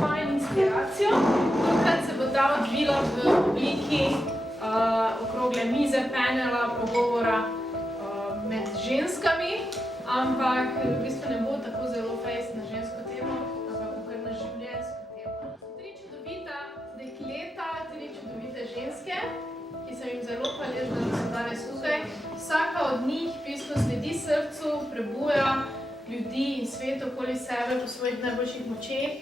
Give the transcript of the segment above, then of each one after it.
fajn inspiracijo. Tokrat se bo ta odvila v obliki okrogle mize, panela, pogovora med ženskami, ampak v bistvu ne bo tako zelo fejst na žensko temo, ampak bo kar na življenjsko temo. 3 čudovita dekleta, 3 čudovite ženske, ki sem jim zelo hvaležna, da so danes tukaj. Vsaka od njih v bistvu sledi srcu, prebuja ljudi in svet okoli sebe po svojih najboljših močeh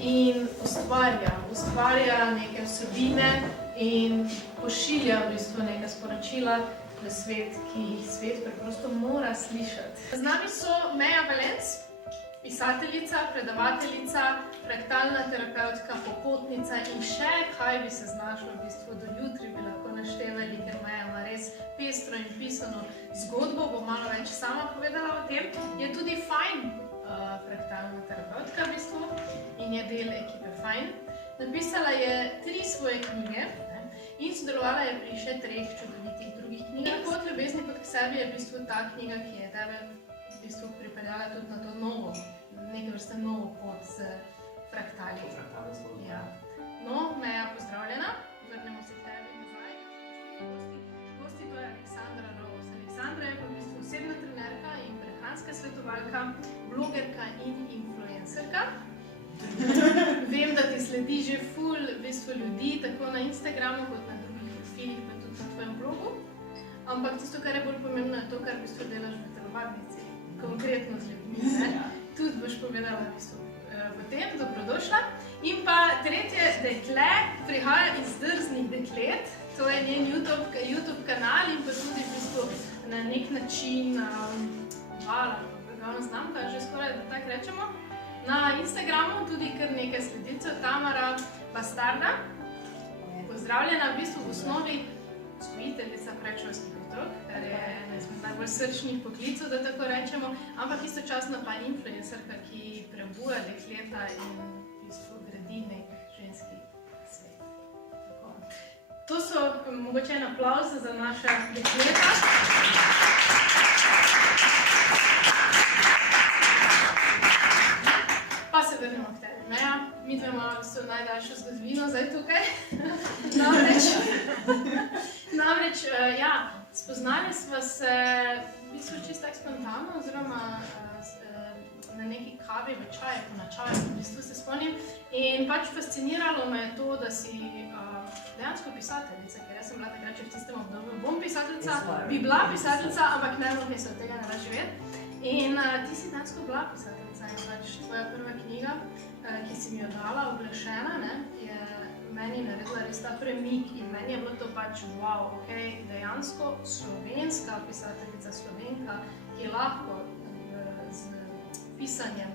in ustvarja neke vsebine in pošilja v bistvu neka sporočila v svet, ki jih svet preprosto mora slišati. Z nami so Meja Valenc, pisateljica, predavateljica, fraktalna terapevtka, popotnica in še kaj bi se znašlo v bistvu do jutri, bi lahko naštevali, ker Meja ima res pestro in pisano zgodbo, bo malo več sama povedala o tem. Je tudi fajn fraktalna terapevtka v bistvu in je del ekipe Fajn. Napisala je 3 svoje knjige in sodelovala je pri še 3 čudovitih drugih knjigah. Pot ljubezni pot k sebi je v bistvu ta knjiga, ki je tebe v bistvu pripeljala tudi na to novo, neke vrste novo pot z fraktali. Ja. No, Meja, pozdravljena. Vrnemo se k tebi nazaj. Gosti to je Aleksandra Rovos. Aleksandra je pa v bistvu osebna trenerka in prehranska svetovalka, blogerka in influencerka. Vem, da ti sledi že ful v bistvu ljudi, tako na Instagramu kot na drugih profilih, pa tudi na tvojem blogu. Ampak tisto, kar je bolj pomembno, je to, kar v bistvu delaš v telovadnici, konkretno z ljudmi. Tudi boš povedala v bistvu potem, dobrodošla. In pa tretje dekle prihaja iz Drznih deklet, to je njen YouTube kanal in pa tudi v bistvu na nek način glavna znamka, že skoraj da tako rečemo. Na Instagramu tudi kar nekaj sledilcev, Tamara Bastarda. Pozdravljena, v bistvu v osnovi vzgojiteljica predšolskih otrok, kar je ena izmed najbolj srčnih poklicev, da tako rečemo, ampak istočasno pa influencerka, ki prebuja dekleta in v bistvu gradi nek ženski svet. Tako. To so mogoče en aplavz za naša dekleta. Pa se vrnemo k tebi, Meja. Mi dve imamo so najdaljšo zgodovino zdaj tukaj. Namreč, ja, spoznali smo se v bistvu čisto tako spontano, oziroma na neki kavi v čaju, na čaju, v bistvu se spomnim. In pač fasciniralo me je to, da si dejansko pisateljica, ker jaz sem bila takrat še v tistem obdobju. Bom pisateljica, bi bila pisateljica, ampak ne bom se od tega ne da živeti. In ti si dejansko bila pisateljica in pač tvoja prva knjiga, ki si mi jo dala, Oglašena, je meni naredila res ta premik in meni je bilo to pač wow, ok, dejansko slovenska pisateljica, Slovenka, ki lahko z pisanjem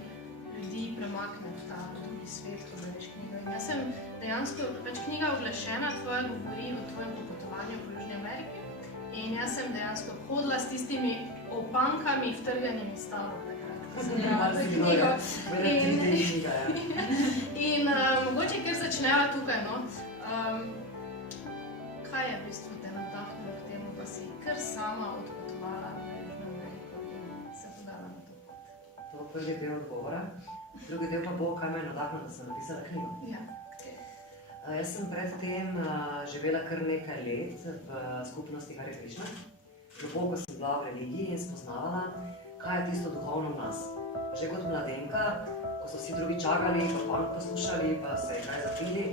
ljudi premakne v ta drugi svet, ko bereš knjigo. In jaz sem dejansko, pač knjiga Oglašena tvoja govori o tvojem popotovanju po Južni Ameriki in jaz sem dejansko hodila s tistimi opankami vtrganimi stavov takrat, ko sem brala to knjigo. In mogoče, ker začneva tukaj, no, kaj je v bistvu te navdahnilo k temu, pa si kar sama odpotovala v Južno Ameriko in se podala na to pot? To bo prvi del odgovora. Drugi del pa bo, kaj me je navdahnilo, da sem napisala knjigo. Ja. Jaz sem predtem živela kar nekaj let v skupnosti Hare Krišna. Globoko sem bila v religiji in spoznavala, kaj je tisto duhovno v nas. Že kot mladenka, ko so vsi drugi čakali, pa punk poslušali, pa se je kaj zapili,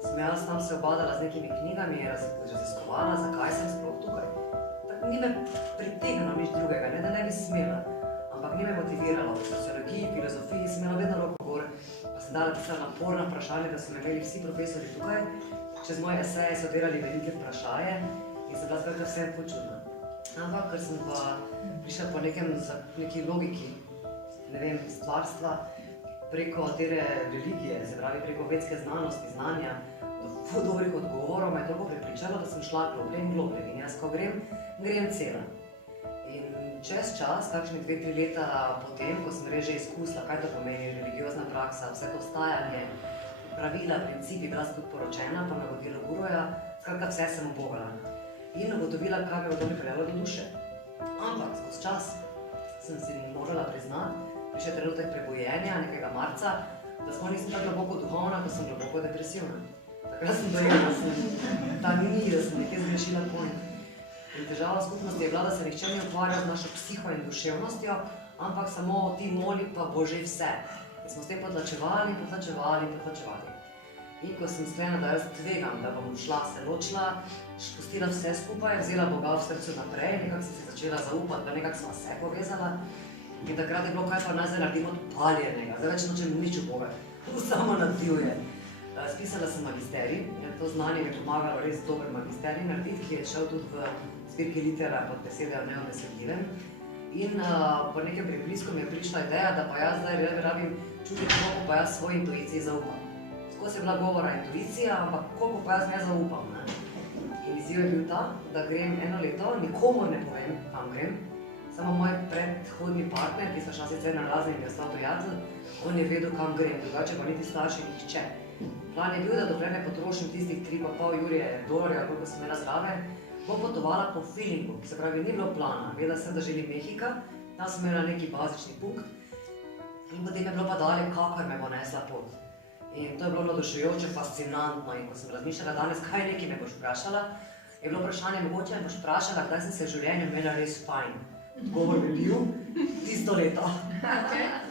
sem jaz tam se obadala z nekimi knjigami, raziskovala, zakaj sem sploh tukaj. Tako ni me pritegnilo nič drugega, ne da ne bi smela, ampak ni me motiviralo. V sociologiji, filozofiji sem imela vedno roko gor, pa sem dala tista naporna vprašanja, da so me imeli vsi profesori tukaj. Čez moje eseje so delali velike vprašaje in sem bila takrat vsem počudna. Ampak, ker sem pa prišla po neki logiki, ne vem, stvarstva, preko tere religije, se pravi preko vedske znanosti, znanja, do dobrih odgovorov, me je toliko prepričalo, da sem šla globlje in globlje. In jaz, ko grem cela. In čez čas, kakšni 2-3 leta potem, ko sem res že izkusila, kaj to pomeni, religiozna praksa, vse to stajanje, pravila, principi, bila sem tudi poročena, po navodilu guruja, skratka vse sem ubogala. In ugotovila, kaj me je v to pripeljalo do duše. Ampak skozi čas sem si morala priznati, prišel trenutek prebojenja, nekega marca, da sploh nisem tako globoko duhovna, ko sem globoko depresivna. Takrat sem dojela, da sem ta ni, da sem nekaj zgrešila point. In težava skupnosti je bila, da se nihče ni ukvarjal z našo psiho in duševnostjo, ampak samo ti moli, pa bo že vse. In smo s tem potlačevali. In ko sem sklenila, da jaz tvegam, da bom šla, se ločila, pustila vse skupaj, vzela Boga v srcu naprej, nekako sem se začela zaupati, pa nekako sva se povezala. In takrat je bilo, kaj pa naj zdaj naredim od paljenega, zdaj več nočem nič v Boga, to samo nadivuje. Spisala sem magisterij, to znanje mi je pomagalo res dober magisterij narediti, ki je šel tudi v zbirki litera pod besedo neobesedljivem. In po nekem preblisku mi je prišla ideja, da pa jaz zdaj rabim čutiti, koliko pa jaz svoji intuiciji zaupam. Skozi je bila govora intuicija, ampak koliko pa jaz ne zaupam. Ne? In izziv je bil ta, da grem 1 leto, nikomor ne povem, kam grem. Samo moj predhodni partner, ki sva šla sicer na razne in je ostal prijatelj, on je vedel, kam grem, drugače pa niti starši nihče. Plan je bil, da dokler ne potrošim tistih 3,5 $, koliko sem imela zraven, bom potovala po feelingu, se pravi, ni bilo plana. Vedela sem, da želim Mehika, tam sem imela neki bazični punkt in potem je bilo pa dalje, kakor me bo nesla pot. In to je bilo navdušujoče, fascinantno in ko sem razmišljala danes, kaj nekaj me boš vprašala, je bilo vprašanje, mogoče me boš vprašala, kdaj sem se v življenju imela res fajn. Odgovor bi bil tisto leto.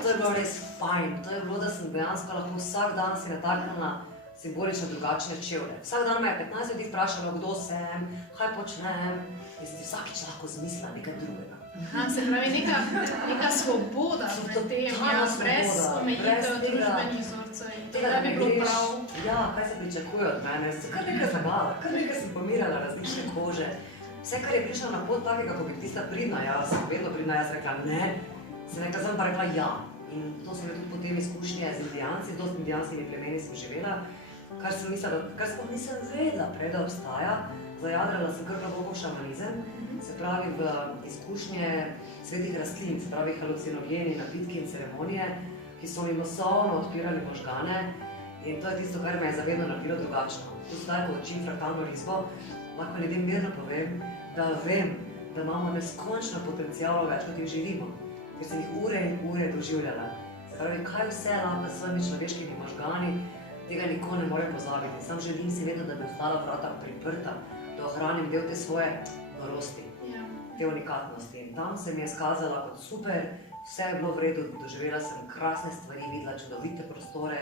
To je bilo res fajn, to je bilo, da sem dejansko lahko vsak dan si nataknila simbolično drugačne čevlje. Vsak dan me je 15 ljudi vprašalo, kdo sem, kaj počnem in si vsakič lahko zmislila nekaj drugega. Se pravi, neka svoboda v tem, brez omejitev družbenih vzorcev in tega bi bilo prav. Ja, kaj se pričakuje od mene, se kar nekaj zabava, kar nekaj sem pomirala različne kože. Vse, kar je prišlo na pot takega, ko bi tista pridna jaz, vedno pridna jaz rekla ne, se nekaj sem pa rekla ja. In to so bile tudi potem izkušnje z indijanci, dosti indijanskimi plemeni sem živela, kar sploh nisem vedela prej, da obstaja. Zajadrala sem kar globoko v šamanizem, se pravi v izkušnje svetih rastlin, se pravi halucinogeni, napitki in ceremonije, ki so mi masovno odpirali možgane in to je tisto, kar me je zavedno naredilo drugačno. Tu zdaj, ko učim fraktalno risbo, lahko ljudem mirno povem, da vem, da imamo neskončno potencialo več, kot jih živimo, ker sem jih ure in ure doživljala. Se pravi, kaj vse lahko s svojimi človeškimi možgani, tega nikoli ne morem pozabiti. Sam želim si vedno, da bi ostala vrata priprta, da ohranim del te svoje norosti, te unikatnosti. In tam se mi je skazala kot super, vse je bilo v redu, doživela sem krasne stvari, videla čudovite prostore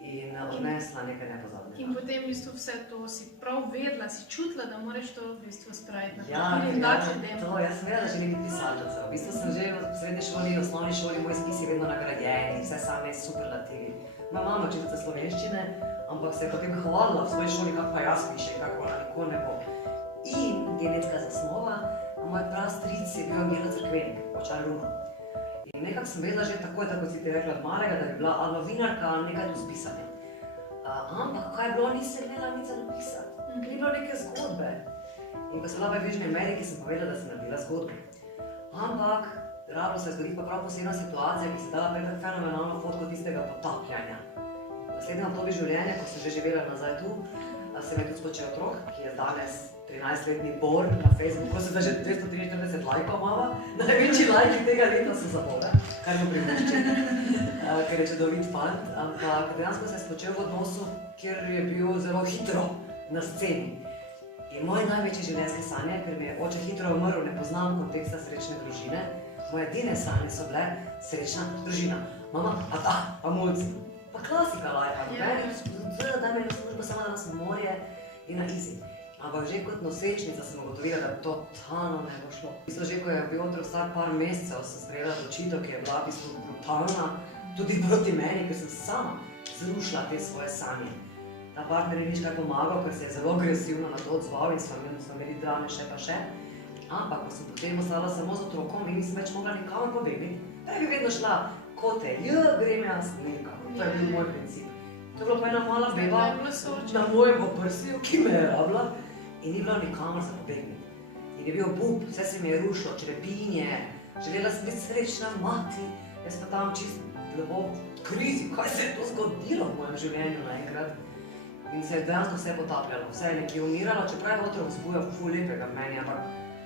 in odnesla nekaj nepozabnega. In potem v bistvu vse to si prav vedela, si čutila, da moraš to v bistvu spraviti na to. Jaz sem vedela, da želim biti pisateljica. V bistvu sem že v srednji šoli, v osnovni šoli, moji spisi vedno nagradjeni, vse same superlativi. Moja mama učiteljica slovenščine, ampak se je potem hvalila v svoji šoli, kako pa jaz pišem, kako ona nikoli ne bo. In genetska zasnova, moj prastric je bil Miro Cerkvenik, očar Ruma. In nekako sem vedela že takoj, tako si ti rekla od malega, da bi bila ali novinarka ali nekaj tu spisati. Ampak kaj je bilo, nisem imela nič napisati, ni bilo neke zgodbe. In ko sem bila v Južni Ameriki, sem povedala, da sem naredila zgodbo. Ampak rabilo se je zgoditi pa prav posebna situacija, ki se dala prej tako fenomenalno fotko tistega potapljanja. V naslednjem obdobju življenja, ko sem že živela nazaj tu, se mi je tudi spočil otrok, ki je danes 13-letni Bor na Facebooku, se da že 243 lajkov imava. Največji lajki tega leta so za Boga, kar mu privoščim, ker je čudovit fant. Ampak dejansko se je spočil v odnosu, kjer je bil zelo hitro na sceni. In moje največje življenjske sanje, ker mi je oče hitro umrl, ne poznam konteksta srečne družine, moje edine sanje so bile srečna družina. Mama, a mulci. Pa klasika lajka, da me je na službo samo da nas morje in na izi. Ampak že kot nosečnica sem ugotovila, da totalno ne bo šlo. V bistvu že, ko je bil otrok star par mesecev, sem sprejela odločitev, ki je bila v bistvu brutalna, tudi proti meni, ker sem sama zrušila te svoje sanje. Ta partner ni nič kaj pomagal, ker se je zelo agresivno na to odzval in smo imeli drame še pa še. Ampak, ko sem potem ostala samo z otrokom in nisem več mogla nikamor pobegniti, da bi vedno šla kote, grem jaz, nikamor. To je bil moj princip. To je bila pa ena mala beba na mojem oprsju, ki me je rabila in ni bilo nikamor za pobegniti. In je bil bub, vse se mi je rušilo, črepinje, želela sem biti srečna mati, jaz pa tam čisto lepo krizi, kaj se je to zgodilo v mojem življenju naenkrat. In se je dejansko vse potapljalo, vse je nekje umiralo, čeprav je otrok vzbujal ful lepega v meni, ampak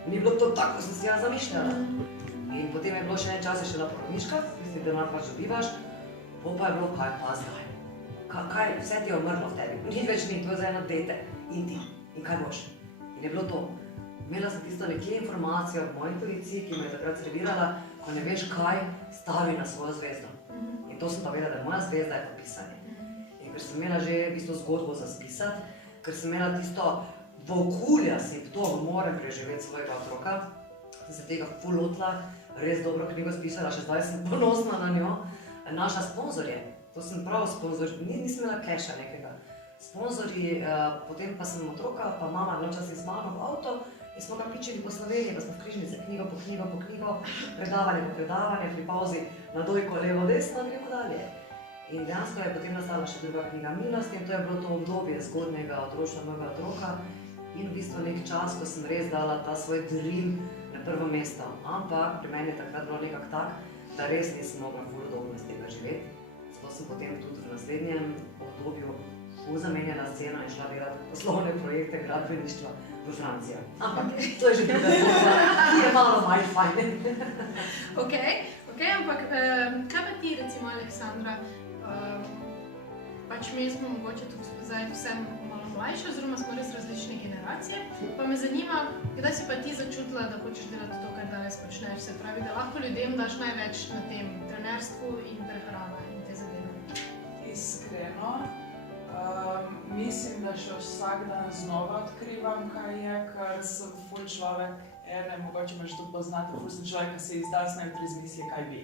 ni bilo to tako, kot sem si jaz zamišljala. In potem je bilo še en čas, je šla porodniška, mislim, denar pač dobivaš, bo pa je bilo, kaj pa zdaj? Kaj, vse ti je umrlo v tebi, ni več ni, to je za eno dete in ti. In kaj boš? In je bilo to. Imela sem tisto nekje informacijo v moji intuiciji, ki me je takrat servirala, ko ne veš kaj, stavi na svojo zvezdo. In to sem pa vedela, da moja zvezda je pa pisanje. In ker sem imela že v bistvu zgodbo za spisati, ker sem imela tisto volkulja simptom, moram preživeti svojega otroka, sem se tega ful lotila, res dobro knjigo spisala, še zdaj sem ponosna na njo. Naša sponzorje, to sem prav sponzor, nisem imela keša nekega. Sponzorji, potem pa sem otroka, pa mama včasih z mano v avto in smo ga pičili po Sloveniji, pa smo v križnice, knjigo po knjigo, predavanje po predavanje, pri pauzi na dojko levo, desno, gremo dalje. In dejansko je potem nastala še druga knjiga Milosti in to je bilo to obdobje zgodnega otroštva mojega otroka in v bistvu nek čas, ko sem res dala ta svoj dream na prvo mesto. Ampak pri meni je takrat bilo nekako tak, da res nisem mogla ful udobno iz tega živeti. Zato sem potem tudi v naslednjem obdobju zamenjala sceno in šla delati poslovne projekte gradbeništva v Francijo. Ampak to je že druga zgodba, ki je malo manj fajn. Okej, ampak kaj pa ti recimo, Aleksandra? Pač mi smo mogoče tudi zdaj vsem malo mlajše, oziroma smo res različne generacije. Pa me zanima, kdaj si pa ti začutila, da hočeš delati to, kar danes počneš? Se pravi, da lahko ljudem daš največ na tem trenerstvu in prehrana in te zadeve. Iskreno, mislim, da še vsak dan znova odkrivam, kaj je, ker sem ful človek, mogoče me že tudi poznate, ful sem človek, ki se iz danes na jutri izmisli, kaj bi.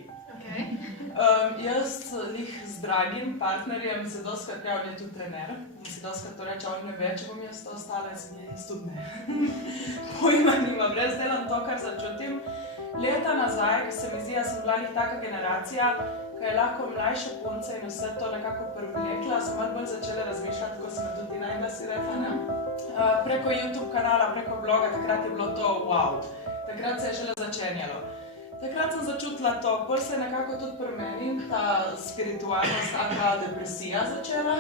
Jaz z dragim partnerjem se dostikrat prijavljam tudi trener in se dostikrat to reče, on ne ve, če bom jaz to ostala, jaz tudi ne. Pojma nimam, res delam to, kar začutim. Leta nazaj, ko se mi zdi, da sem bila taka generacija, ko je lahko mlajše punce in vse to nekako privlekla, sem malo bolj začela razmišljati, ko sem me tudi najbolj si rekla, ne? Preko YouTube kanala, preko bloga, takrat je bilo to wow. Takrat se je šele začenjalo. Takrat sem začutila to, bolj se je nekako tudi pri meni ta spiritualnost, taka depresija začela.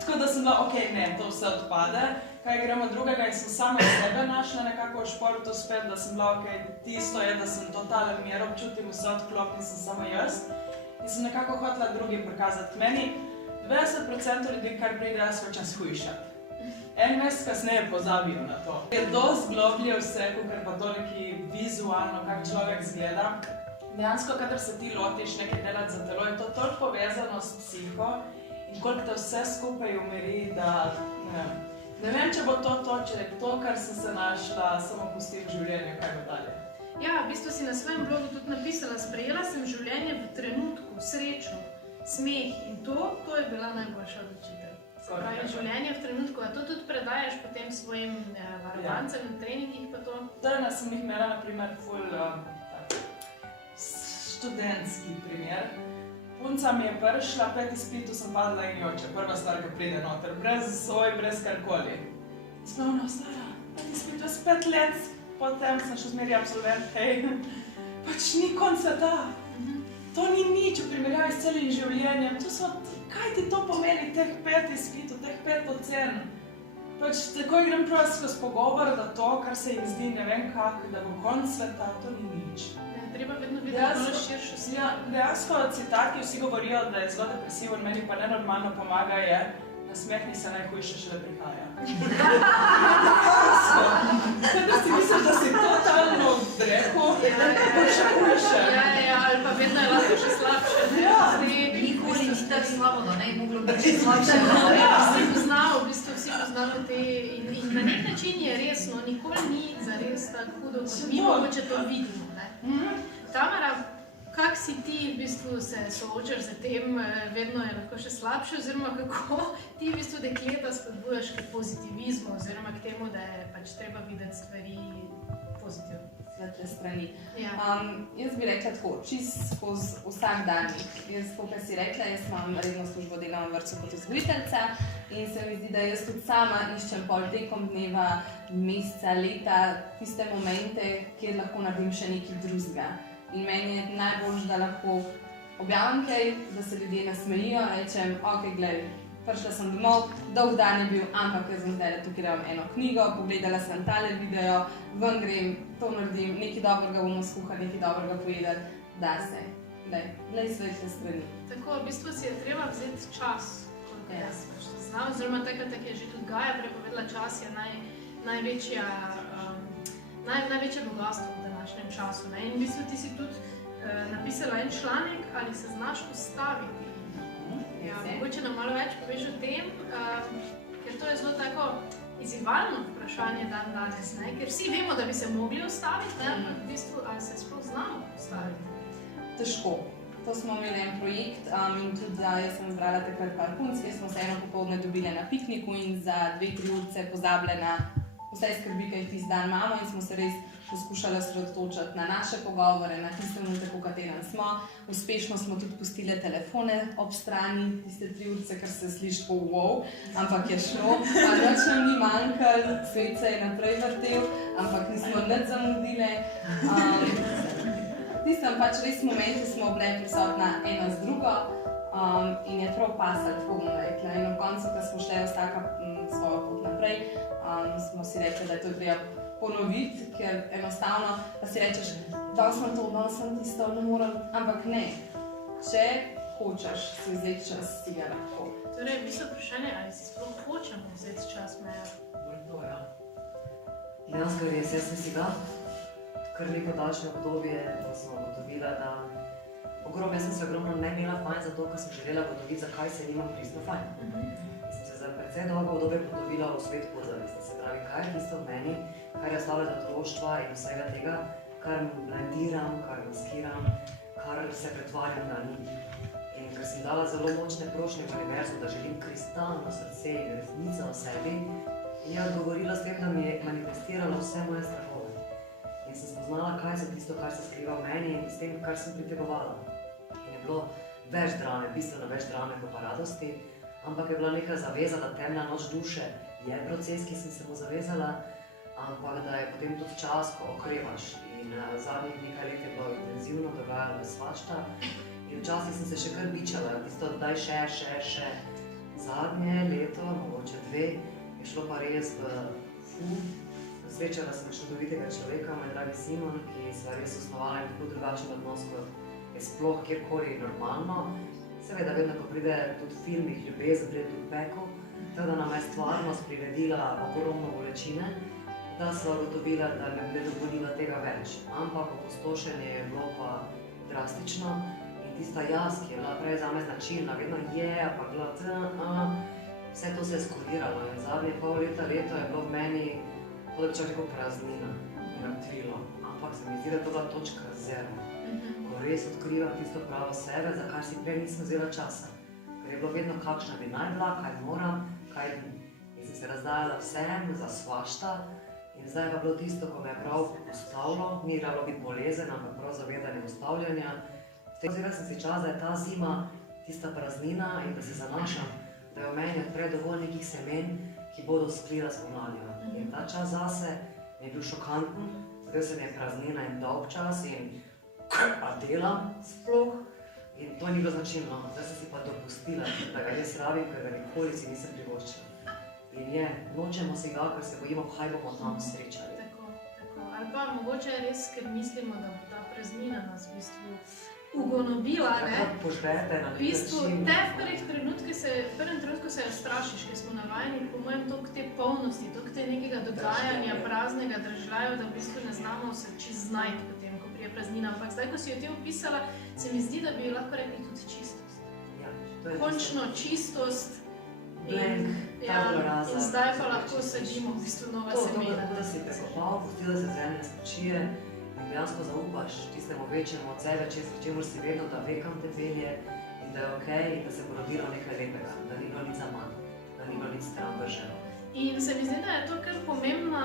Tako da sem bila, okej, ne, to vse odpade, kaj gremo drugega in sem sama sebe našla nekako v športu spet, da sem bila, okej, tisto je, da sem totalen mir občutim, vse odklopim, sem samo jaz. In sem nekako hotela drugim prikazati. K meni 20% ljudi, kar pride, svoj čas hujšati. En mesec kasneje pozabijo na to. Je dosti globlje vse, kakor pa to neki vizualno, kak človek zgleda. Dejansko, kadar se ti lotiš nekaj delati za telo, je to toliko povezano s psiho in koliko te vse skupaj umiri, da ne vem, če bo to, če je to, kar sem se našla, samo pustim v življenju, kaj bo dalje. Ja, v bistvu si na svojem blogu tudi napisala, sprejela sem življenje v trenutku, srečo, smeh in to je bila najboljša odločitev. Pravi, življenje v trenutku, a to tudi predajaš potem svojim varovancem in treningih pa to? Danes sem jih imela, na primer, ful študentski primer. Punca mi je prišla, pred izpitu sem padla in joče, prva stvar, ki pride noter, brez soj, brez karkoli. Splavno, stara, pred izpitu, 5 let, potem sem še zmeri absolvent, hej, pač ni konc sveta. To ni nič v primerjavi s celim življenjem, kaj ti to pomeni, teh 5 izpitov, teh 5 ocen? Pač takoj grem prav skozi pogovor, da to, kar se jim zdi ne vem kako, da bo konc sveta, to ni nič. Treba vedno videti malo širšo sliko. Dejansko citati vsi govorijo, da je zelo depresiven, meni pa nenormalno pomaga je, nasmehni se, najhujše šele prihaja. Kadar si misliš, da si totalno v dreku, pa še hujše. Ja, ali pa vedno je lahko še slabše. Nikoli ni tako slabo, da ne bi moglo biti slabše. Vsi poznamo te in na nek način je res, no, nikoli ni zares tako hudo, kot mi mogoče to vidimo. Tamara, kak si ti v bistvu se soočaš z tem, vedno je lahko še slabše, oziroma kako ti v bistvu dekleta spodbujaš k pozitivizmu, oziroma k temu, da je pač treba videti stvari pozitivno? Svetle strani. Ja. Jaz bi rekla tako, čist skozi vsak dan. Jaz, kot si rekla, jaz imam redno službo, delam v vrtcu kot vzgojiteljica in se mi zdi, da jaz tudi sama iščem pol tekom dneva, meseca, leta, tiste momente, kjer lahko naredim še nekaj drugega. In meni je najboljše, da lahko objavim kaj, da se ljudje nasmejijo, rečem, okej, glej, prišla sem domov, dolg dan je bil, ampak jaz sem zdaj tukaj imam eno knjigo, pogledala sem tale video, ven grem, to naredim, nekaj dobrega bomo skuhali, nekaj dobrega pojedali, da se. le svetle strani. Tako, v bistvu si je treba vzeti čas, koliko jaz pač to znam, oziroma takrat, je že tudi Gaja prepovedala, čas je največje bogatstvo v današnjem času. Ne? In v bistvu ti si tudi napisala en članek, ali se znaš ustaviti. Ja, mogoče nam malo več poveš o tem, ker to je zelo tako izzivalno vprašanje danes, ne? Ker vsi vemo, da bi se mogli ustaviti, ne? Ampak v bistvu, ali se sploh znamo ustaviti? Težko. To smo imeli en projekt in tudi jaz sem zbrala takrat par punc, ki smo se eno popoldne dobile na pikniku in za 2-3 ure pozabile na vse skrbi, ki jih tisti dan imamo in smo se res poskušali osredotočiti na naše pogovore, na tiste minute, v katerem smo. Uspešno smo tudi pustile telefone ob strani, tiste 3 ure, ker se sliši tako wow, ampak je šlo. Pa nič nam ni manjkalo, svet se je naprej vrtel, ampak nismo nič zamudile. Tistem pač res momenti smo bile prisotna ena z drugo in je prav pasalo, tako bom rekla. In ob koncu, ko smo šle vsaka svojo pot naprej, smo si rekli, da je to treba ponoviti, ker enostavno, da si rečeš, dal sem to, dal sem tisto, ne morem, ampak ne. Če hočeš si vzeti čas, si ga lahko. Torej, v bistvu vprašanje, ali si sploh hočemo vzeti čas, Meja? To, ja. Dejansko res, jaz sem si ga kar neko daljše obdobje, ko sem ugotovila, da jaz sem se ogromno ne imela fajn zato, ker sem želela ugotoviti, zakaj se nimam pristno fajn. Sem se za precej dolgo obdobje podobila v svet podzavesti, se pravi, kaj je tisto v meni, kar je ostalo iz otroštva in vsega tega, kar blendiram, kar maskiram, kar se pretvarjam, da ni. In ker sem dala zelo močne prošnje v univerzu, da želim kristalno srce in resnico o sebi, je odgovorila s tem, da mi je manifestirala vse moje strahove. In sem spoznala, kaj je tisto, kar se skriva v meni in s tem, kar sem pritegovala. In je bilo več drame, bistveno več drame kot pa radosti, ampak je bila neka zaveza, da temna noč duše je proces, ki sem se mu zavezala, ampak da je potem tudi čas, ko okrevaš. In zadnjih nekaj let je bilo intenzivno, dogajalo svašta. In včasih sem se še kar bičala, tisto daj še. Zadnje leto, mogoče 2, je šlo pa res v Srečala sem čudovitega človeka, moj dragi Simon, ki sva res osnovala in tako drugačen odnos, kot je sploh kjerkoli normalno. Seveda, vedno, ko pride tudi v filmih ljubezen, pride tudi pekel, tako da nam je stvarnost priredila ogromno bolečine, da sva ugotovila, da ne dovoliva tega več. Ampak opustošenje je bilo pa drastično in tista jaz, ki je bila prej zame značilna, vedno je, pa gleda, vse to se je skoliralo in zadnje pol leta, leto je bilo v meni da bi čak rekel praznina in mrtvilo, ampak se mi zdi, da je to bila točka zero, ko res odkrivam tisto pravo sebe, za kar si prej nisem vzela časa, ker je bilo vedno kakšna bi naj bila, kaj moram, kaj ni. In sem se razdajala vsem za svašta in zdaj pa bilo tisto, ko me je prav ustavilo, ni rabilo biti bolezen, ampak prav zavedanje ustavljanja. Vzela sem si čas, da je ta zima tista praznina in da se zanašam, da je v meni odpre dovolj nekih semen, ki bodo sklila spomladjo. In ta čas zase je bil šokanten, zdaj se mi je praznina in dolg čas in a delam sploh. In to ni bilo značilno, zdaj sem si pa dopustila, da ga res rabim, ker ga nikoli si nisem privoščila. In je, nočemo si ga, ker se bojimo, kaj bomo tam srečali. Tako. Ali pa mogoče res, ker mislimo, da bo ta praznina nas v bistvu ugonobila, ne? Tako požrete na v bistvu, te v prvem trenutku se strašiš, ker smo navajeni, po mojem, toliko te polnosti, toliko te nekega dogajanja, praznega držljajo, da v bistvu ne znamo se čisto znajti potem, ko prije praznina. Ampak zdaj, ko si jo ti opisala, se mi zdi, da bi lahko rekli tudi čistost. Ja, to je končno čistost. Blank, tabula rasa. In zdaj pa lahko sadimo v bistvu nova semena. To, da si prekopal, pustila se zemlja spočije in dejansko zaupaš tistemu večjemu od sebe, čemur si vedno, da ve, kam te pelje in da je okej in da se bo rodilo nekaj lepega, da ni bilo nič zaman, da ni bilo nič stran vrženo. In se mi zdi, da je to kar pomembna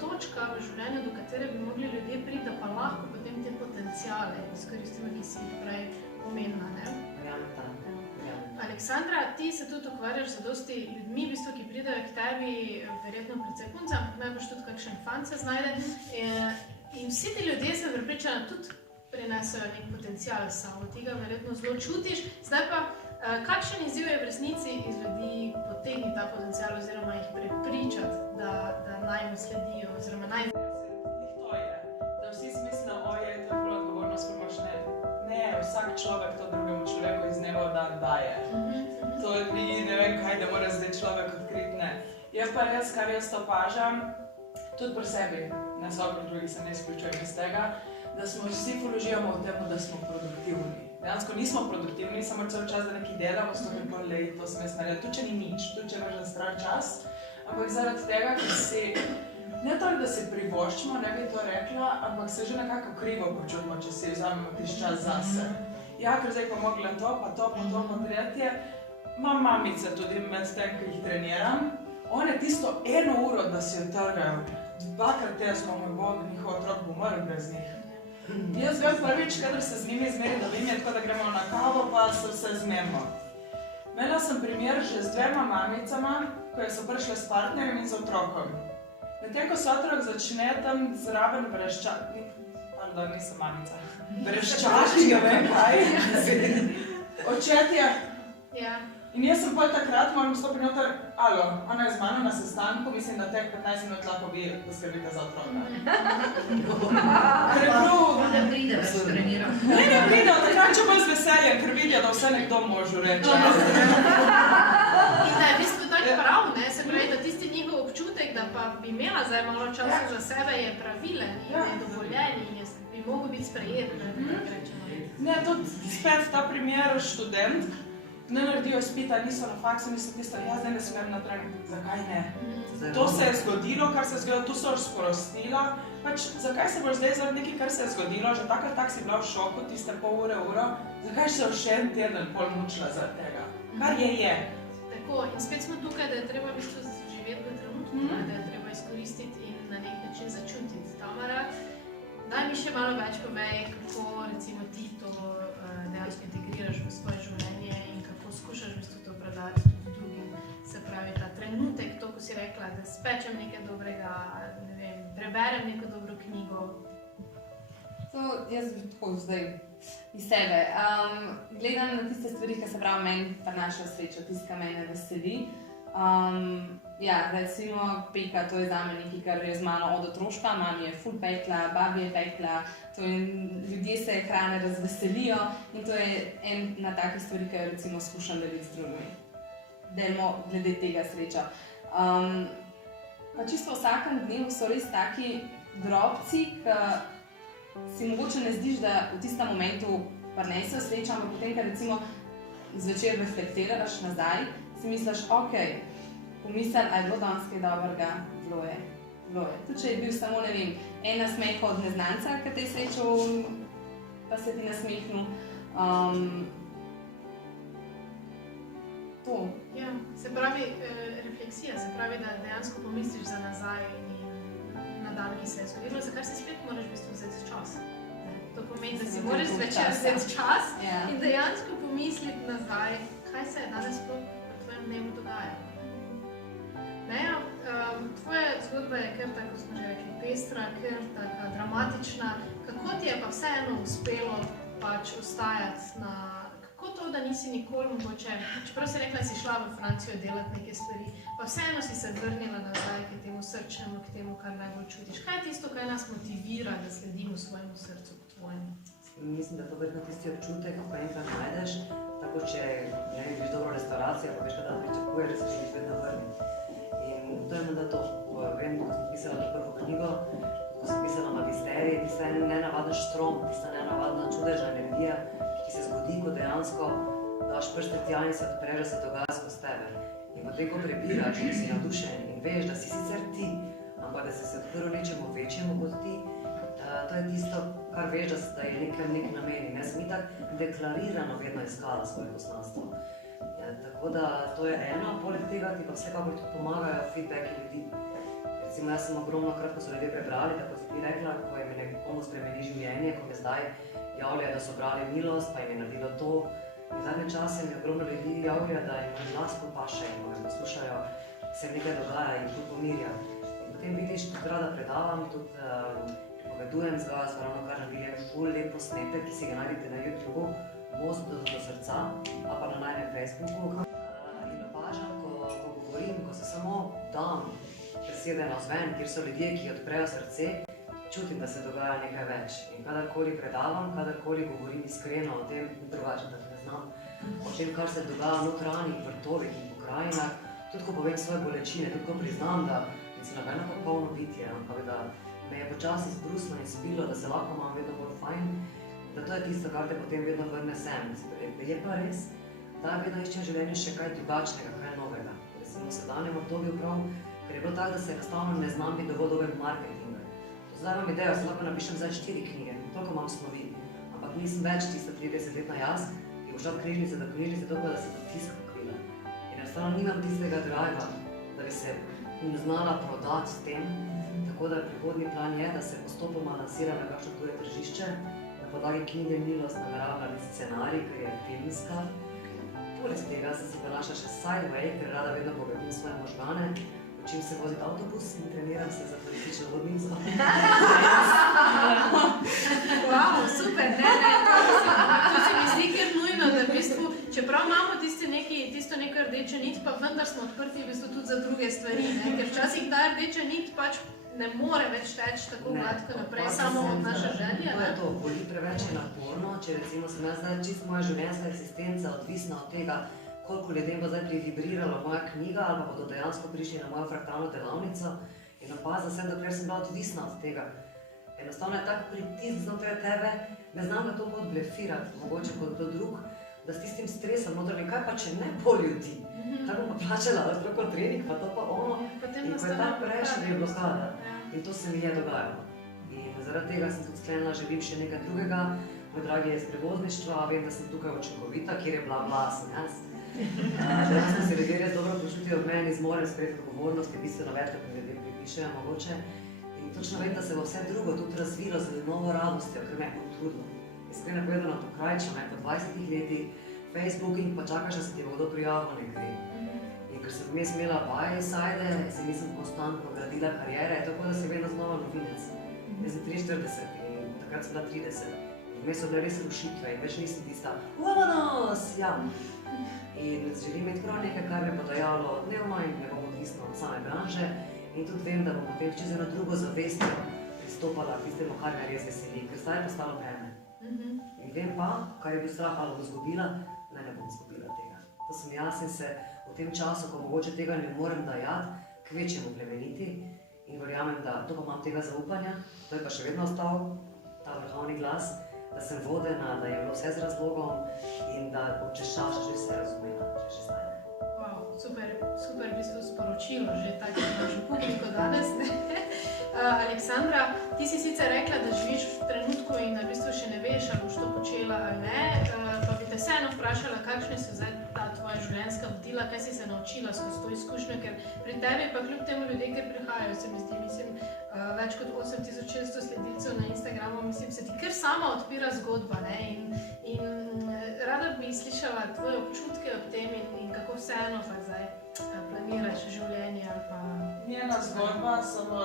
točka v življenju, do katere bi mogli ljudje priti, da pa lahko potem te potenciale izkoristimo, ki si jih prej omenila, ne? Verjamem. Aleksandra, ti se tudi ukvarjaš z dosti ljudmi, v bistvu, ki pridejo k tebi, verjetno predvsej punca, najbolj tudi kakšen fant se znajde. In vsi ti ljudje, sem prepričana, tudi prinesajo nek potencial samo, ti ga verjetno zelo čutiš. Zdaj pa, kakšen izziv je v resnici iz ljudi potegniti ta potencial oziroma jih prepričati, da naj mu sledijo oziroma naj... To je, da vsi smislimo, oje, to je bolj odgovornost, prvoč ne, vsak človek to drugemu človeku iz dneva v dan daje. To ni ne vem kaj, da mora zdaj človek odkriti, ne. Je pa res, kar jaz opažam, tudi pri sebi, ne samo pri drugih, se ne izključujem iz tega, da smo vsi ful uživamo v tem, da smo produktivni. Dejansko nismo produktivni, samo cel čas, da nekaj delamo, s tokim polej, to sem jaz naredila, tudi če ni nič, tudi če imaš stran čas, ampak zaradi tega, ker si, ne toliko, da si privoščimo, ne bi to rekla, ampak se že nekako krivo počutimo, če si vzamemo tisti čas zase. Ja, ker zdaj pa mogla to, pa to, pa to, pa tretje. Imam mamice tudi med tem, ki jih treniram. One tisto 1 uro, da si jo trgajo, 2-krat smo, moj bog, njihov otrok bo umrl brez njih. Jaz vem prvič, kadar se z njimi zmeri dobim, je tako, da gremo na kavo, pa se vse zmenimo. Imela sem primer že z 2 mamicama, ko so prišle s partnerjem in z otrokom. Medtem, ko se otrok začne tam zraven vreščati, pardon, nisem mamica, vreščati, ne vem kaj, očetje. Ja. In jaz sem pol takrat, moram stopiti noter, alo, ona je z mano na sestanku, mislim, da tek 15 minut lahko vi poskrbite za otroka. Ne pride več treniram. Ne pride, takrat če bolj z veseljem, ker vidijo, da vse nekdo možu reče. In da je v bistvu tako prav, ne, se pravi, da tisti njihov občutek, da pa bi imela zdaj malo časa za sebe, je pravilen in je dovoljen in bi mogel biti sprejet, ne, tako rečemo. Ne, tudi spet ta primer študent, ne naredijo izpita, niso na faksu, niso tisto, jaz zdaj ne smem na trening. Zakaj ne? To se je zgodilo, kar se je zgodilo, tu so sprostila. Pač, zakaj se boš zdaj zaradi nekaj, kar se je zgodilo, že takrat tak si bila v šoku, tiste pol uro, zakaj se boš še en teden pol mučila zaradi tega? Kar je. Tako, in spet smo tukaj, da je treba v bistvu živeti v trenutku, da je treba izkoristiti in na nek način začutiti. Tamara, daj mi še malo več povej, kako recimo ti to dejansko integriraš v svoje življenje in kako skušaš v bistvu to predati tudi drugim. Se pravi, ta trenutek, to, ko si rekla, da spečem nekaj dobrega, ne vem, preberem neko dobro knjigo. To jaz bi tako zdaj iz sebe. Gledam na tiste stvari, ki se pravi meni prinašajo srečo, tiste, ki mene veseli. Ja, recimo peka, to je zame nekaj, kar je z mano od otroštva, mami je ful pekla, babi je pekla, ljudje se hrane razveselijo in to je ena takih stvari, ki jo recimo skušam deliti z drugimi. Delimo glede tega srečo. Pa čisto v vsakem dnevu so res taki drobci, ki si mogoče ne zdiš, da v tistem momentu prinesejo srečo, ampak potem, ko recimo zvečer reflektiraš nazaj, si misliš, ok, pomisel, a je bilo danes kaj dobrega, bilo je. Tudi če je bil samo, ne vem, en nasmeh od neznanca, ki te je srečal, pa se ti nasmehnil. To. Ja, se pravi, refleksija, se pravi, da dejansko pomisliš za nazaj in na dan, ki se je zgodilo, za kar si spet moraš v bistvu vzeti čas. To pomeni, da si moraš zvečer vzeti čas in dejansko pomisliti nazaj, kaj se je danes sploh v tvojem dnevu dogajalo. Tvoja zgodba je kar tako, smo že rekli, pestra, kar taka dramatična. Kako ti je pa vseeno uspelo pač ostajati na... Kako to, da nisi nikoli mogoče, čeprav si rekla, da si šla v Francijo delati neke stvari, pa vseeno si se vrnila nazaj k temu srčnemu, k temu, kar najbolj čutiš. Kaj je tisto, kaj nas motivira, da sledimo svojemu srcu, k tvojemu? Mislim, da to verjetno tisti občutek, ko enkrat najdeš, tako če ne vidiš dobro restauracijo, pa veš, kada pričakuješ, da se želiš vedno vrniti. In to je menda to. Vem, ko sem pisala to prvo knjigo, ko sem pisala magisterij, tista nenavadna štrom, tista nenavadna čudežna energija, ki se zgodi, ko dejansko daš prste tja in se odpreš, da se dogaja skozi tebe. In potem, ko prebiraš in si navdušen in veš, da si sicer ti, ampak da si se odprl nečemu večjemu kot ti, to je tisto, kar veš, da je nek namen. Jaz sem itak deklarirano vedno iskala svoje poslanstvo. Tako da to je eno, poleg tega ti pa vsekakor tudi pomagajo feedbacki ljudi. Recimo, jaz sem ogromno krat, ko so ljudje prebrali, tako si ti rekla, ko jim je nekomu spremeni življenje, ko me zdaj javljajo, da so brali Milost, pa jim je naredilo to. In zadnje čase mi ogromno ljudi javlja, da jim glas popaše in ko me poslušajo, se nekaj dogaja in tudi pomirja. In potem vidiš, tudi rada predavam, tudi povedujem z vas, ravno kar naredim ful lep posnetek, ki si ga najdete na YouTubeu, Most do srca, a pa na najnem Facebooku. In opažam, ko govorim, ko se samo dam besede navzven, kjer so ljudje, ki odprejo srce, čutim, da se dogaja nekaj več. In kadarkoli predavam, kadarkoli govorim iskreno o tem, drugače, da ne znam, o tem, kar se dogaja v notranjih vrtovih in pokrajinah, tudi ko povem svoje bolečine, tudi ko priznam, da sem nobeno popolno bitje, ampak da me je počasi zbrusno in spilo, da se lahko imam vedno bolj fajn, da to je tisto, kar te potem vedno vrne sem. Je pa res, da vedno iščem v življenju še kaj drugačnega, kaj novega. Recimo v sedanjem obdobju prav, ker je bilo tako, da se enostavno ne znam biti dovolj dober marketing. Zdaj imam idejo, se lahko napišem za 4 knjige, toliko imam snovi, ampak nisem več tista 30-letna jaz, ki bo šla od knjižnice do knjižnice, toliko, da se do tiska pokrila. In enostavno nimam tistega driva, da bi se znala prodati s tem, tako da prihodnji plan je, da se postopoma lansiram na kakšno tuje tržišče, na podlagi knjige Milost nameravam narediti scenarij, ker je filmska. Poleg tega sem si pa našla še Sideway, ker rada vedno bogatim svoje možgane, učim se voziti avtobus in treniram se za politično vodnico. Wow, super, to se mi zdi kar nujno, da v bistvu, čeprav imamo tisto neko rdečo nit, pa vendar smo odprti v bistvu tudi za druge stvari, ne? Ker včasih ta rdeča nit pač ne more več teči tako gladko naprej, samo od naše želje. To je to, boli preveč je naporno, če recimo sem jaz zdaj čisto moja življenjska eksistenca odvisna od tega, koliko ljudem bo zdaj privibrirala moja knjiga ali pa bodo dejansko prišli na mojo fraktalno delavnico in opazila sem, dokler sem bila odvisna od tega. Enostavno je tak pritisk znotraj tebe, ne znam ga toliko odblefirati, mogoče kot kdo drug, da s tistim stresom notranjim, kaj pa če ne bo ljudi, tako bom pa plačala otrokov trening, pa to pa ono. In ko je ta prejšnja je blokada. In to se mi je dogajalo. In zaradi tega sem tudi sklenila, želim še nekaj drugega. Moj dragi je iz prevozništva, vem, da sem tukaj učinkovita, kjer je bla, sem jaz. Dejansko se ljudje res dobro počutijo ob meni, zmorem sprejeti odgovornosti, bistveno več, kot mi ljudje pripišejo mogoče. In točno vem, da se bo vse drugo tudi razvilo z novo radostjo, ker me je potrudilo. Iskreno povedano, to krajča me po 20 letih, Facebooking pa čakaš, da se ti bo kdo prijavil nekaj. In ker sem vmes imela bajsajde, se nisem konstantno gradila karijere, tako da se vedno znova novinec. Jaz sem 43 in takrat sem bila 30. In vmes so bile res rušitve in več nisem tista "Uvanos!" ja. In želim imeti prav nekaj, kar me bo dajalo dnevno in ne bom odvisna od same branže. In tudi vem, da bom potem čez eno drugo zavestjo pristopala k tistemu, kar me res veseli, ker zdaj je postalo breme. In vem pa, kar je bil strah, ali bom izgubila, ne bom izgubila tega. To sem jaz in se v tem času, ko mogoče tega ne morem dajati, kvečemu plemeniti in verjamem, da to pa imam tega zaupanja, to je pa še vedno ostal ta vrhovni glas, da sem vodena, da je bilo vse z razlogom in da bo čez čas že vse razumela, že stane. Wow, super v bistvu sporočilo, že tako že publiko danes, ne? Aleksandra, ti si sicer rekla, da živiš v trenutku in v bistvu še ne veš, ali boš to počela ali ne, pa bi te vseeno vprašala, kakšne so zdaj ta tvoja življenjska vodila, kaj si se naučila skozi to izkušnjo, ker pri tebi pa kljub temu ljudje, ker prihajajo, se mi zdi, mislim, več kot 8600 sledilcev na Instagramu, mislim, se ti kar sama odpira zgodba, ne, in rada bi slišala tvoje občutke ob tem in kako vseeno pa zdaj planiraš življenje ali pa... Njena zgodba, samo,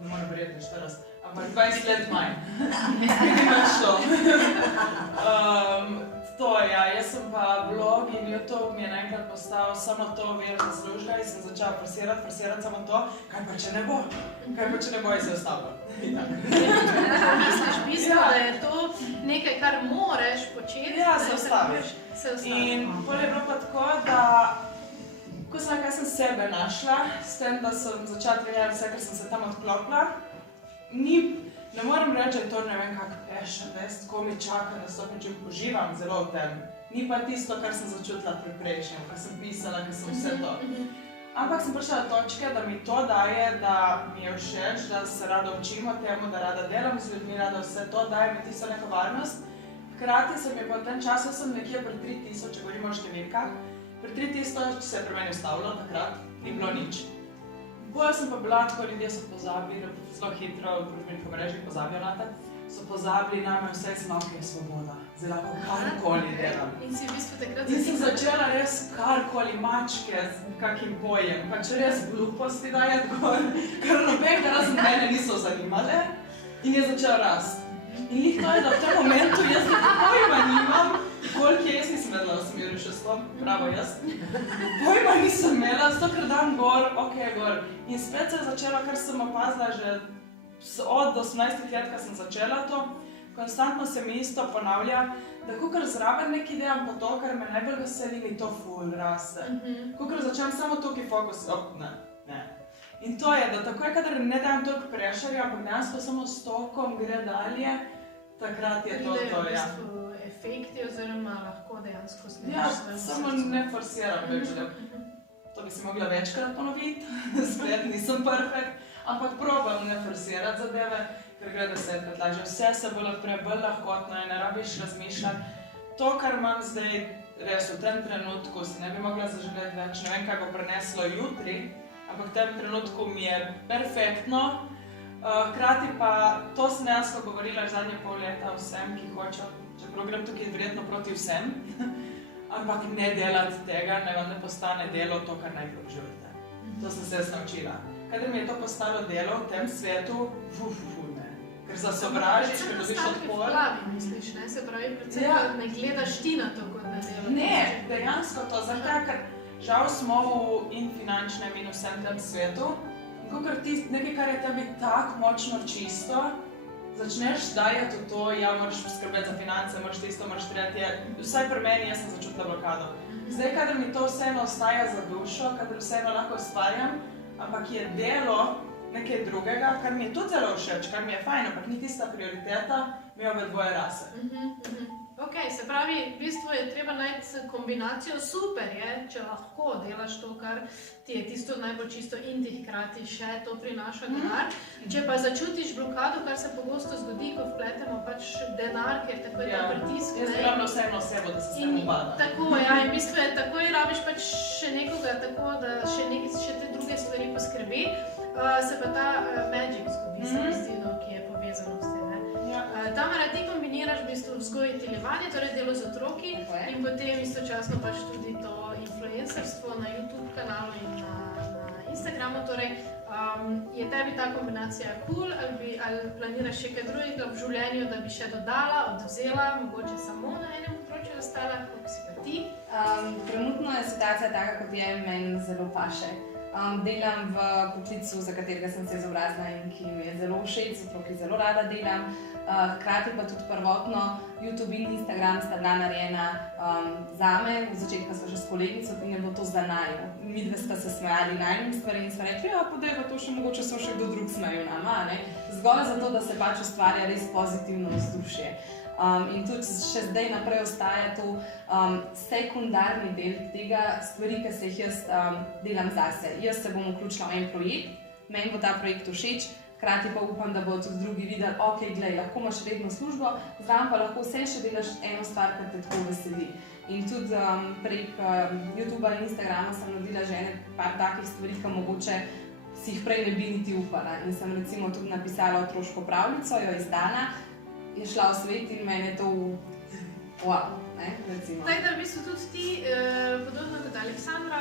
ne moram verjeti 40, ampak 20 let manj. Imaš to. To, ja, jaz sem pa blog in YouTube mi je naenkrat postal samo to vera zaslužila in sem začela forsirati samo to, kaj pa če ne bo in se ostavila. Misliš v bistvu, da je to nekaj, kar moreš početi? Ja, se ostaviš. In bolj je bilo pa tako, da ko sem sebe našla, s tem, da sem začela trenirati vse, ker sem se tam odklopila, ne moram reči, da je to ne vem kak passion, ko mi čaka, da stopim, če uživam zelo v tem. Ni pa tisto, kar sem začutila pri prejšnjem, kar sem pisala, ker sem vse to. Ampak sem prišla do točke, da mi to daje, da mi je všeč, da se rada učim o temu, da rada delam z ljudmi, rada vse to, daje mi tisto neko varnost. Hkrati se mi po tem času sem nekje pri 3000, če govorimo o številkah, pri 3000 se je pri meni ustavilo takrat, ni bilo nič. Bolj sem pa bila, tako ljudje so pozabili, zelo hitro v družbenih omrežjih pozabijo na te, so pozabili name vse znamke je svoboda, zdaj lahko karkoli delam. In si v bistvu takrat... In sem začela res karkoli mačke z kakim bojem, pa če res gluposti dajati gor, ker nobenega razen mene niso zanimale in je začela rast. In jih to je, da v tem momentu jaz nekaj pojma nimam, koliko jaz nisem vedela, da sem jih še s tom, bravo jaz. Pojma nisem imela, zato ker dam gor, ok, gor. In spet se je začela, kar sem opazila že od 18 let, ko sem začela to, konstantno se mi isto ponavlja, da kakor zraven nekaj delam pa to, kar me najbolj veseli, mi to ful raste. Kakor začnem samo tukaj fokus, ne. In to je, da takoj, kadar ne dajem toliko prešerja, ampak dejansko samo s tokom gre dalje, takrat je to, Pridejo v ja. bistvu efekti oziroma lahko dejansko slediš Ja, svojemu samo srcu. ne forsiram več, da to bi si mogla večkrat ponoviti, spet nisem perfekt, ampak probam ne forsirati zadeve, ker gre 10krat lažje. Vse se bo bolj lahkotno in ne rabiš razmišljati. To, kar imam zdaj, res v tem trenutku, si ne bi mogla zaželeti več, ne vem, kaj bo prineslo jutri, ampak v tem trenutku mi je perfektno. Hkrati pa, to sem dejansko govorila že zadnje pol leta vsem, ki hočejo, čeprav grem tukaj verjetno proti vsem, ampak ne delati tega, ne vam ne postane delo to, kar najbolj obživite. To sem se jaz naučila. Kadar mi je to postalo delo v tem svetu, ne. Ker zasovražiš, ker dobiš odpor. Predvsem ostali misliš, ne? Se pravi, predvsem, Ja. da ne gledaš ti na to kot na delo. Ne, dejansko to, zato ker žal smo v in finančnem in vsem tem svetu. In kakor ti nekaj, kar je tebi tako močno čisto, začneš dajati v to, ja, moraš skrbeti za finance, moraš tisto, moraš tretji. Vsaj pri meni jaz sem začutila blokado. Zdaj, kadar mi to vseeno ostaja za dušo, kadar vseeno lahko ustvarjam, ampak je delo nekaj drugega, kar mi je tudi zelo všeč, kar mi je fajn, ampak ni tista prioriteta, mi obe dvoje rase. Ok, se pravi, v bistvu je treba najti kombinacijo, super je, če lahko delaš to, kar ti je tisto najbolj čisto in ti hkrati še to prinaša denar. Če pa začutiš blokado, kar se pogosto zgodi, ko vpletemo pač denar, ker tako je ta pritisk. Jaz rabim vseeno osebo, da se s tem ubada. Tako, ja, in v bistvu je takoj rabiš pač še nekoga tako, da še te druge stvari poskrbi. Se pa ta magic zgodi, se mi zdi, no, ki je povezano s tem. Tamara, ti kombiniraš v bistvu vzgoj in delovanje, torej delo z otroki in potem istočasno pač tudi to influencerstvo na YouTube kanalu in na Instagramu. Torej, je tebi ta kombinacija cool ali planiraš še kaj drugega v življenju, da bi še dodala, odvzela, mogoče samo na enem področju ostala, kako si pa ti? Trenutno je situacija taka, kot je, meni zelo paše. Delam v poklicu, za katerega sem se izobrazila in ki mi je zelo všeč, z otroki zelo rada delam. Hkrati pa tudi prvotno YouTube in Instagram sta bila narejena zame. V začetku sva še s kolegico in je bilo to za naju. Midve sta se smejali na enim stvari in sva rekli, ja, pa dajva to še mogoče so še kdo drug smejal nama, ne? Zgolj zato, da se pač ustvarja res pozitivno vzdušje. In tudi še zdaj naprej ostaja to sekundarni del tega stvari, ki se jih jaz delam zase. Jaz se bom vključila v en projekt, meni bo ta projekt všeč, hkrati pa upam, da bodo tudi drugi videli, ok, glej, lahko imaš redno službo, zraven pa lahko vse še delaš eno stvar, kar te tako veseli. In tudi prek YouTubea in Instagrama sem naredila že par takih stvari, ki mogoče si jih prej ne bi niti upala. In sem recimo tudi napisala otroško pravljico, jo izdala, je šla v svet in meni je to wow, ne, recimo. Tako da v bistvu tudi ti, podobno kot Aleksandra,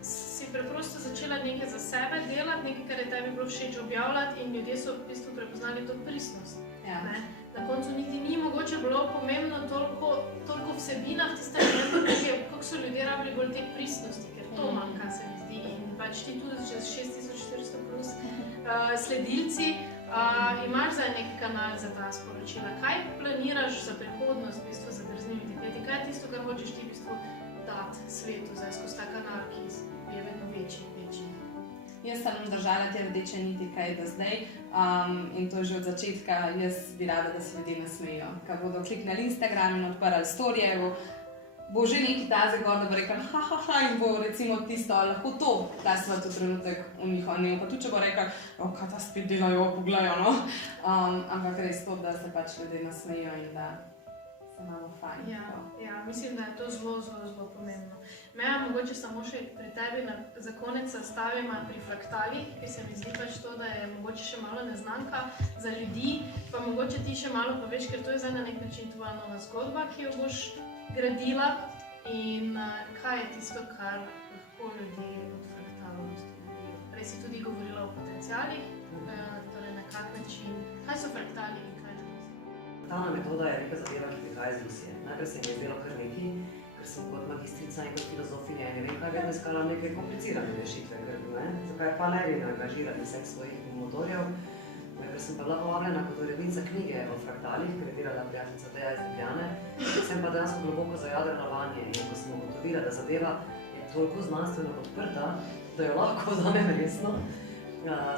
si preprosto začela nekaj za sebe delati, nekaj, kar je tebi bilo všeč objavljati in ljudje so v bistvu prepoznali to pristnost. Ja. Na koncu niti ni mogoče bilo pomembno toliko vsebina v tistem momentu, kako so ljudje rabili bolj te pristnosti, ker to manjka, se mi zdi. In pač ti tudi čez 6400 plus sledilci imaš zdaj nek kanal za ta sporočila. Kaj planiraš za prihodnost, v bistvu, za drznimi dekleti? Kaj je tisto, kar hočeš ti v bistvu dati svetu zdaj skozi ta kanal, ki je vedno večji in večji? Jaz sem držala te rdeče niti kaj do zdaj in to že od začetka. Jaz bi rada, da se ljudje nasmejijo. Ko bodo kliknili Instagram in odprli storije, bo že nekaj taze gor, da bo rekel ha in bo recimo tisto, lahko to, ta sveti trenutek v njihovem. Pa tudi če bo rekel, kaj ta spet delajo, pogledajo, no. Ampak res to, da se pač ljudje nasmejijo in da se imamo fajn. Ja, mislim, da je to zelo pomembno. Meja, mogoče samo še pri tebi za konec stavima pri fraktalih, ker se mi zdi pač to, da je mogoče še malo neznanka za ljudi, pa mogoče ti še malo poveš, ker to je zdaj na nek način tvoja nova zgodba, ki jo boš gradila in kaj je tisto, kar lahko ljudje od fraktalov dobijo. Prej si tudi govorila o potencialih, torej na kak način, kaj so fraktali in kaj ne? Fraktalna metoda je neka zadeva, ki prihaja iz Rusije. Najprej se mi je zdelo kar nekaj, ker sem kot magistrica in kot filozofinja ne vem kaj, vedno iskala neke komplicirane rešitve, zakaj pa ne bi angažirati vseh svojih motorjev Ker sem pa bila povabljena kot urednica knjige o fraktalih, ker je delala prijateljica Teja iz Ljubljane, sem pa dejansko globoko zajadrala vanje in ko sem ugotovila, da zadeva je toliko znanstveno podprta, da jo lahko vzamem resno,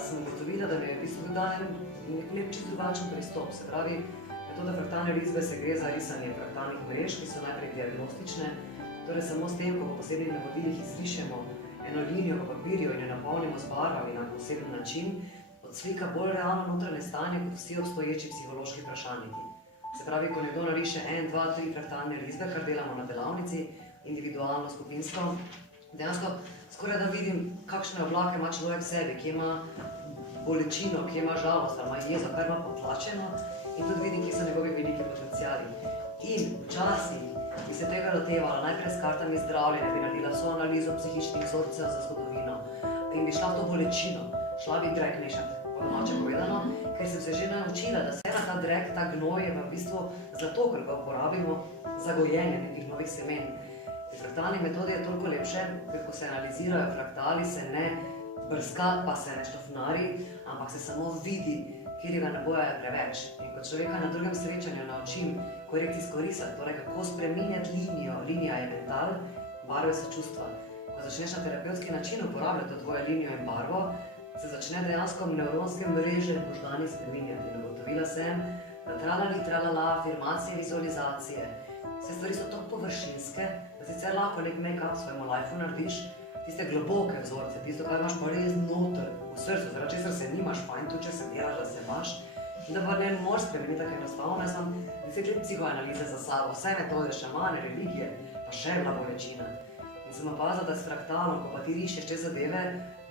sem ugotovila, da mi je v bistvu dal nek čisto drugačen pristop. Se pravi, metoda fraktalne risbe se gre za risanje fraktalnih mrež, ki so najprej diagnostične, torej samo s tem, ko po posebnih navodilih izrišemo eno linijo po papirju in jo napolnimo z barvami na poseben način, odslika bolj realno notranje stanje kot vsi obstoječi psihološki vprašalniki. Se pravi, ko nekdo nariše 1, 2, 3 fraktalne risbe, kar delamo na delavnici, individualno, skupinsko, dejansko skoraj da vidim, kakšne oblake ima človek v sebi, kje ima bolečino, kje ima žalost, ali ima jezo, kar ima potlačeno in tudi vidim, kje so njegovi veliki potenciali. In včasih bi se tega lotevala, najprej s kartami zdravljenja, bi naredila vso analizo psihičnih vzorcev za zgodovino in bi šla v to bolečino, šla bi drek mešati, po domače povedano, ker sem se že naučila, da se ta drek, ta gnoj je v bistvu zlato, ker ga uporabimo za gojenje nekih novih semen. V fraktalni metodi je toliko lepše, ker ko se analizirajo fraktali, se ne brska, pa se ne štofnari, ampak se samo vidi, kjer ga naboja je preveč. In ko človeka na drugem srečanju naučim korekcijsko risati, torej kako spreminjati linijo, linija je mental, barve so čustva. Ko začneš na terapevtski način uporabljati to tvojo linijo in barvo, se začne dejansko nevronske mreže možgani spreminjati. In ugotovila sem, da tralali, tralala, afirmacije, vizualizacije, vse stvari so tako površinske, da sicer lahko nek make-up svojemu lifeu narediš, tiste globoke vzorce, tisto, kar imaš pa res noter v srcu, zaradi česar se nimaš fajn, tudi če se delaš, da se imaš, da pa ne moreš spremeniti tako enostavno. Jaz imam 10 let psihoanalize za sabo, vse metode, šamane, religije, pa še bila bolečina. In sem opazila, da s fraktalom, ko pa ti rišeš te zadeve,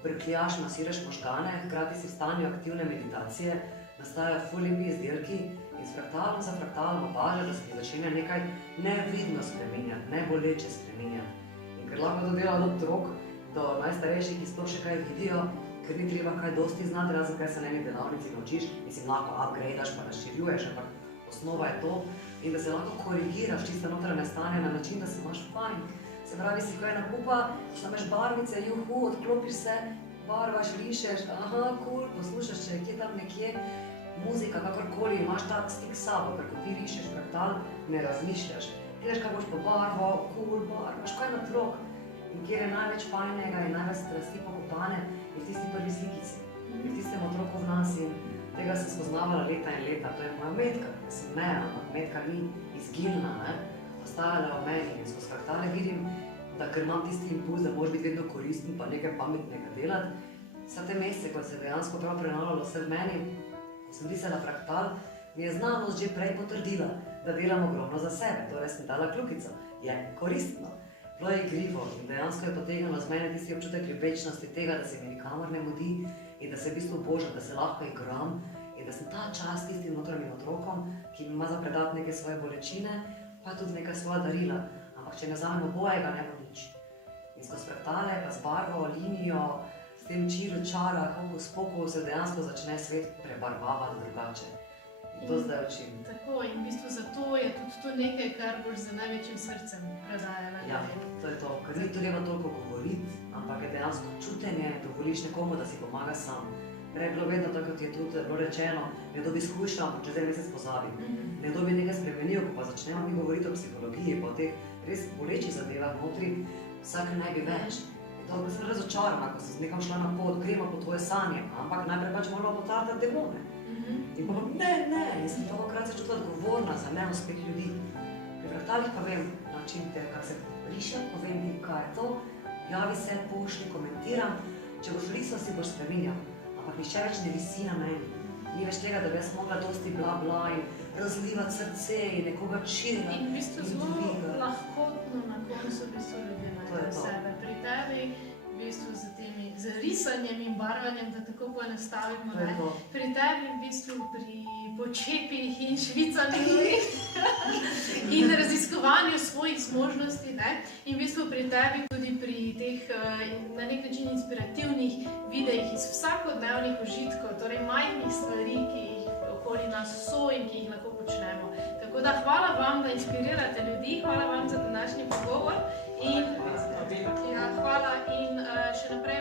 brkljaš, masiraš možgane, hkrati si v stanju aktivne meditacije, nastajajo ful lepi izdelki in s fraktalom za fraktalom opaža, da se ti začne nekaj nevidno spreminjati, ne boleče spreminjati. In ker lahko to dela od otrok do najstarejših, ki sploh še kaj vidijo, ker ni treba kaj dosti znati, razen kaj se na eni delavnici naučiš, mislim, lahko upgradaš pa razširjuješ, ampak osnova je to in da se lahko korigiraš čisto notranje stanje na način, da se imaš fajn. Se pravi, si kaj nakupa, sameš barvice, juhu, odklopiš se, barvaš, rišeš, aha, cool, poslušaš, če je kje tam nekje, muzika, kakorkoli, imaš tak stik s sabo, ker ko ti rišeš fraktal, ne razmišljaš. Ideš kaj boš po barvo, cool, barvaš, kaj na trok. In kjer je največ fajnega in največ strasti pokopane, je v tisti prvi slikici, je v tistem otroku v nas in tega sem spoznavala leta in leta. To je moja metka, jaz sem meja, ampak metka ni izginila, ne? Ostajala v meni in skozi fraktale vidim, da ker imam tisti impuls, da moraš biti vedno koristen pa nekaj pametnega delati. Vse te mesece, ko se je dejansko prav prenavljalo vse v meni, ko sem risala fraktal, mi je znanost že prej potrdila, da delam ogromno za sebe, torej sem dala kljukico, je koristno. Bilo je igrivo in dejansko je potegnilo z mene tisti občutek ljubečnosti tega, da se mi nikamor ne mudi in da se v bistvu božam, da se lahko igram in da sem ta čas tistim notranjim otrokom, ki mi ima za predati neke svoje bolečine, pa tudi neka svoja darila, ampak če ne vzamem obojega, ne bo nič. In skozi fraktale, pa z barvo, linijo, s tem čiru, čara, hokus pokus, se dejansko začne svet prebarvavati drugače. In to zdaj učim. Tako, in v bistvu zato je tudi to nekaj, kar boš z največjim srcem predajala. Ja, to je to, ker ni treba toliko govoriti, ampak je dejansko čutenje, dovoliš nekomu, da si pomaga sam. Prej je bilo vedno tako, kot je tudi bilo rečeno, nekdo bi skušal, ampak čez en mesec pozabi. Nekdo bi nekaj spremenil, ko pa začnemo mi govoriti o psihologiji, po teh res bolečih zadevah notri, vsak naj bi več. In to sem razočarana, ko sem nekam šla na pot, gremo po tvoje sanje, ampak najprej pač moramo potartati demone. In pa ne, in sem tolikokrat se čutila odgovorna za neuspeh ljudi. Pri fraktalih pa vem, način te, kak se riše, povem ti, kaj je to, javi se, pošli, komentiram, če boš risal, si boš spreminjal, ampak nišče več ne visi na meni. Ni več tega, da bi jaz mogla dosti bla in razlivati srce in nekoga čirati. In v bistvu zelo lahkotno na koncu v bistvu ljudje najdejo sebe. Pri tebi v bistvu z risanjem in barvanjem, da tako poenostavimo, ne? Pri tebi v bistvu pri počepih in švicanju in raziskovanju svojih zmožnosti, ne? In v bistvu pri tebi tudi pri teh na nek način inspirativnih videih iz vsakodnevnih užitkov, torej majhnih stvari, ki jih okoli nas so in ki jih lahko počnemo. Tako da hvala vam, da inspirirate ljudi, hvala vam za današnji pogovor in hvala in še naprej